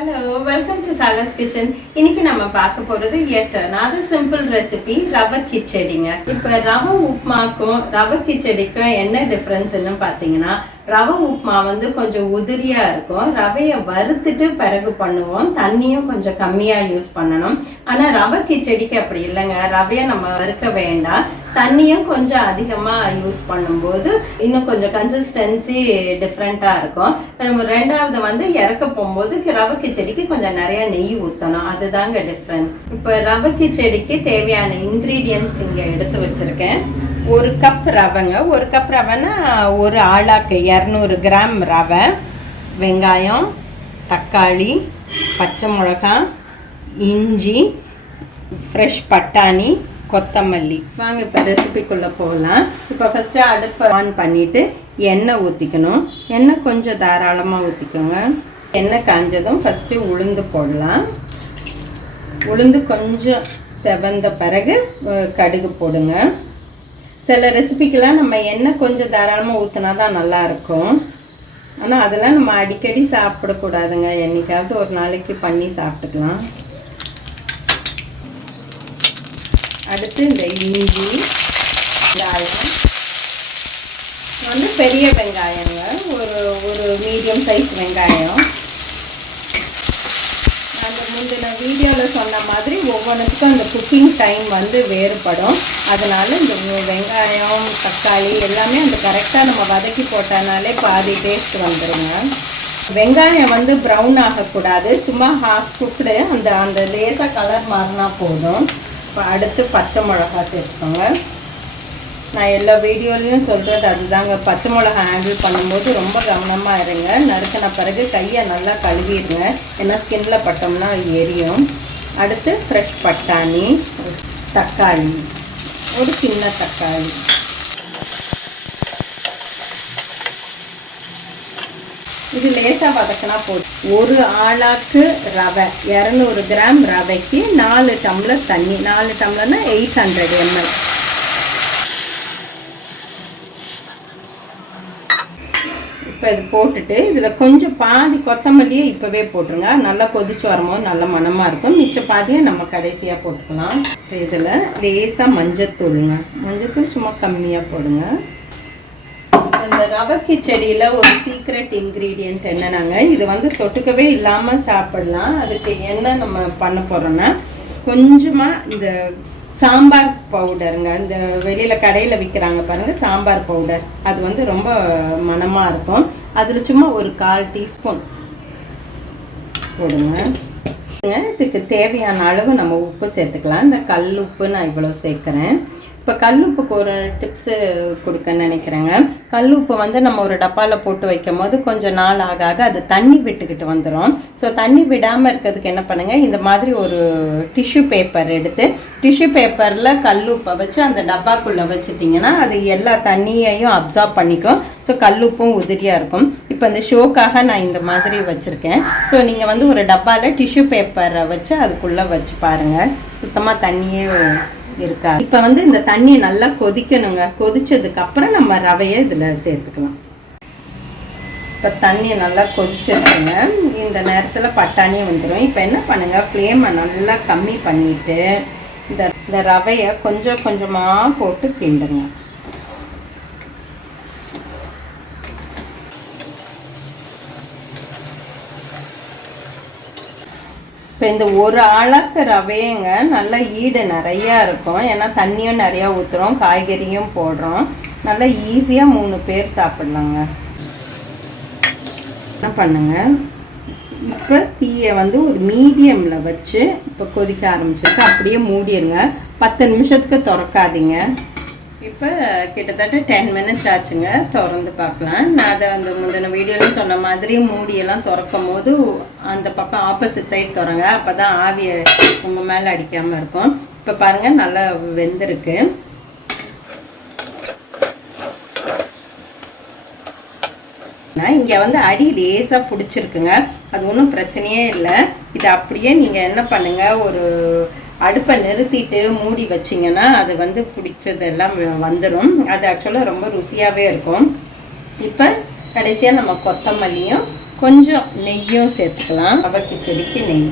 Hello, welcome to Sala's Kitchen. இன்னைக்கு நம்ம பார்க்க போறது yet another simple recipe ரவை கிச்சடிங்க. இப்போ ரவை உப்புமாக்கும் ரவை கிச்சடிக்கும் என்ன டிஃபரன்ஸ்னு பாத்தீங்கன்னா ரவை உப்புமா வந்து கொஞ்சம் உதிரியா இருக்கும். ரவையை வறுத்துட்டு பிறகு பண்ணுவோம். தண்ணியும் கொஞ்சம் கம்மியா யூஸ் பண்ணணும். ஆனா ரவை கிச்சடிக்கு அப்படி இல்லைங்க. ரவையை நம்ம வறுக்க வேண்டாம். தண்ணியும் கொஞ்சம் அதிகமா யூஸ் பண்ணும்போது இன்னும் கொஞ்சம் கன்சிஸ்டன்சி டிஃப்ரெண்டா இருக்கும். நம்ம ரெண்டாவது வந்து இறக்க போகும்போது ரவை கிச்சடிக்கு கொஞ்சம் நிறைய நெய் ஊற்றணும். அதுதாங்க டிஃப்ரென்ஸ். இப்போ ரவை கிச்சடிக்கு தேவையான இன்க்ரீடியன்ட்ஸ் இங்கே எடுத்து வச்சிருக்கேன். ஒரு கப் ரவைங்க. ஒரு கப் ரவைன்னா ஒரு ஆளாக்கு 200 கிராம் ரவை, வெங்காயம், தக்காளி, பச்சை மிளகாய், இஞ்சி, ஃப்ரெஷ் பட்டாணி, கொத்தமல்லி. வாங்க இப்போ ரெசிபிக்குள்ளே போகலாம். இப்போ ஃபஸ்ட்டு அடுப்பை ஆன் பண்ணிவிட்டு எண்ணெய் ஊற்றிக்கணும். எண்ணெய் கொஞ்சம் தாராளமாக ஊற்றிக்கோங்க. எண்ணெய் காஞ்சதும் ஃபஸ்ட்டு உளுந்து போடலாம். உளுந்து கொஞ்சம் செவந்த பிறகு கடுகு போடுங்க. சில ரெசிபிக்கெலாம் நம்ம எண்ணெய் கொஞ்சம் தாராளமாக ஊற்றினா தான் நல்லாயிருக்கும். ஆனால் அதெல்லாம் நம்ம அடிக்கடி சாப்பிடக்கூடாதுங்க. என்றைக்காவது ஒரு நாளைக்கு பண்ணி சாப்பிட்டுக்கலாம். அடுத்து இந்த இஞ்சி, வெங்காயம் வந்து பெரிய வெங்காயங்க, ஒரு மீடியம் சைஸ் வெங்காயம். அந்த முந்தின வீடியோவில் சொன்ன மாதிரி ஒவ்வொன்றுக்கும் அந்த குக்கிங் டைம் வந்து வேறுபடும். அதனால் இந்த வெங்காயம், தக்காளி எல்லாமே அந்த கரெக்டாக நம்ம வதக்கி போட்டனாலே பாதி டேஸ்ட் வந்துடுங்க. வெங்காயம் வந்து ப்ரௌன் ஆகக்கூடாது. சும்மா ஹாஃப் குக்குடு அந்த லேசாக கலர் மாறினா போதும். இப்போ அடுத்து பச்சை மிளகா சேர்த்துக்கோங்க. நான் எல்லா வீடியோலையும் சொல்கிறது அதுதாங்க. பச்சை மிளகா ஹேண்டில் பண்ணும்போது ரொம்ப கவனமாக இருங்க. நறுக்கின பிறகு கையை நல்லா கழுவிடுங்க. ஏன்னா ஸ்கின்ல பட்டோம்னா எரியும். அடுத்து ஃப்ரெஷ் பட்டாணி, தக்காளி, ஒரு சின்ன தக்காளி. இது லேசாக வதக்கினா போதும். ஒரு ஆளாக்கு ரவை, 200 கிராம் ரவைக்கு 4 டம்ளர் தண்ணி. 4 டம்ளர்னா 800 ml. இப்போ இது போட்டுட்டு இதில் கொஞ்சம் பாதி கொத்தமல்லியை இப்போவே போட்டுருங்க. நல்லா கொதிச்சு வரும்போது நல்ல மணமாக இருக்கும். மிச்ச பாதியை நம்ம கடைசியாக போட்டுக்கலாம். இப்போ இதில் லேசாக மஞ்சத்தூளுங்க. மஞ்சத்தூள் சும்மா கம்மியாக போடுங்க. இந்த ரவை கிச்சடியில் ஒரு சீக்ரெட் இன்க்ரீடியன்ட் என்னன்னாங்க, இது வந்து தொட்டுக்கவே இல்லாமல் சாப்பிடலாம். அதுக்கு என்ன நம்ம பண்ண போகிறோன்னா, கொஞ்சமாக இந்த சாம்பார் பவுடருங்க. இந்த வெளியில் கடையில் விற்கிறாங்க பாருங்கள் சாம்பார் பவுடர். அது வந்து ரொம்ப மணமாக இருக்கும். அதில் சும்மா ஒரு 1/4 டீஸ்பூன் போடுங்க. இதுக்கு தேவையான அளவு நம்ம உப்பு சேர்த்துக்கலாம். இந்த கல் உப்பு நான் இவ்வளோ சேர்க்குறேன். இப்போ கல்லுப்புக்கு ஒரு டிப்ஸு கொடுக்க நினைக்கிறேங்க. கல்லுப்பு வந்து நம்ம ஒரு டப்பாவில் போட்டு வைக்கும் போது கொஞ்சம் நாள் ஆக ஆக அது தண்ணி விட்டுக்கிட்டு வந்துடும். ஸோ தண்ணி விடாமல் இருக்கிறதுக்கு என்ன பண்ணுங்கள், இந்த மாதிரி ஒரு டிஷ்யூ பேப்பர் எடுத்து டிஷ்யூ பேப்பரில் கல்லுப்பை வச்சு அந்த டப்பாக்குள்ளே வச்சுட்டிங்கன்னா அது எல்லா தண்ணியையும் அப்சார்ப் பண்ணிக்கும். ஸோ கல்லுப்பும் உதிரியாக இருக்கும். இப்போ இந்த ஷோக்காக நான் இந்த மாதிரி வச்சுருக்கேன். ஸோ நீங்கள் வந்து ஒரு டப்பாவில் டிஷ்யூ பேப்பரை வச்சு அதுக்குள்ளே வச்சு பாருங்கள். சுத்தமாக தண்ணியே இருக்கா. இப்போ வந்து இந்த தண்ணி நல்லா கொதிக்கணுங்க. கொதிச்சதுக்கு அப்புறம் நம்ம ரவையை இதில் சேர்த்துக்கலாம். இப்போ தண்ணி நல்லா கொதிச்சிருக்குங்க. இந்த நேரத்தில் பட்டாணி வந்துடும். இப்போ என்ன பண்ணுங்கள், ஃப்ளேமை நல்லா கம்மி பண்ணிவிட்டு இந்த ரவையை கொஞ்சம் கொஞ்சமாக போட்டு கிண்டுங்க. இப்போ இந்த ஒரு ஆளாக்கு ரவையங்க நல்லா ஈடு நிறையா இருக்கும். ஏன்னா தண்ணியும் நிறையா ஊற்றுறோம், காய்கறியும் போடுறோம். நல்லா ஈஸியாக 3 பேர் சாப்பிட்லாங்க. என்ன பண்ணுங்க, இப்போ தீயை வந்து ஒரு மீடியமில் வச்சு இப்போ கொதிக்க ஆரம்பிச்சிருக்கு. அப்படியே மூடிடுங்க. 10 நிமிஷத்துக்கு திறக்காதீங்க. இப்போ கிட்டத்தட்ட 10 மினிட்ஸ் ஆச்சுங்க. திறந்து பார்க்கலாம். நான் அதை அந்த முந்தின வீடியோலையும் சொன்ன மாதிரி மூடியெல்லாம் திறக்கும் போது அந்த பக்கம் ஆப்போசிட் சைட் திறங்க. அப்போ தான் ஆவியை உங்கள் மேலே அடிக்காமல் இருக்கும். இப்போ பாருங்கள் நல்லா வெந்திருக்கு. இங்கே வந்து அடி லேசாக பிடிச்சிருக்குங்க. அது ஒன்றும் பிரச்சனையே இல்லை. இது அப்படியே நீங்கள் என்ன பண்ணுங்கள், ஒரு அடுப்பை நிறுத்திட்டு மூடி வச்சிங்கன்னா அது வந்து பிடிச்சதெல்லாம் வந்துடும். அது ஆக்சுவலாக ரொம்ப ருசியாகவே இருக்கும். இப்போ கடைசியாக நம்ம கொத்தமல்லியும் கொஞ்சம் நெய்யும் சேர்த்துக்கலாம். ரவை கிச்சடிக்கு நெய்.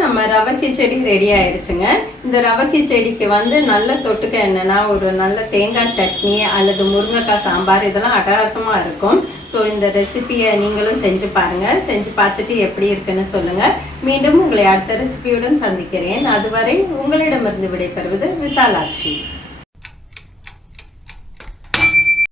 நம்ம ரவை கிச்சடி ரெடி ஆயிடுச்சுங்க. இந்த ரவை கிச்சடிக்கு நல்ல தொட்டுக்க என்னன்னா ஒரு நல்ல தேங்காய் சட்னி அல்லது முருங்கைக்காய் சாம்பார், இதெல்லாம் அட்டகாசமா இருக்கும். ஸோ இந்த ரெசிபியை நீங்களும் செஞ்சு பாருங்க. செஞ்சு பார்த்துட்டு எப்படி இருக்குன்னு சொல்லுங்க. மீண்டும் உங்களை அடுத்த ரெசிபியுடன் சந்திக்கிறேன். அதுவரை உங்களிடமிருந்து விடைபெறுவது விசாலாட்சி.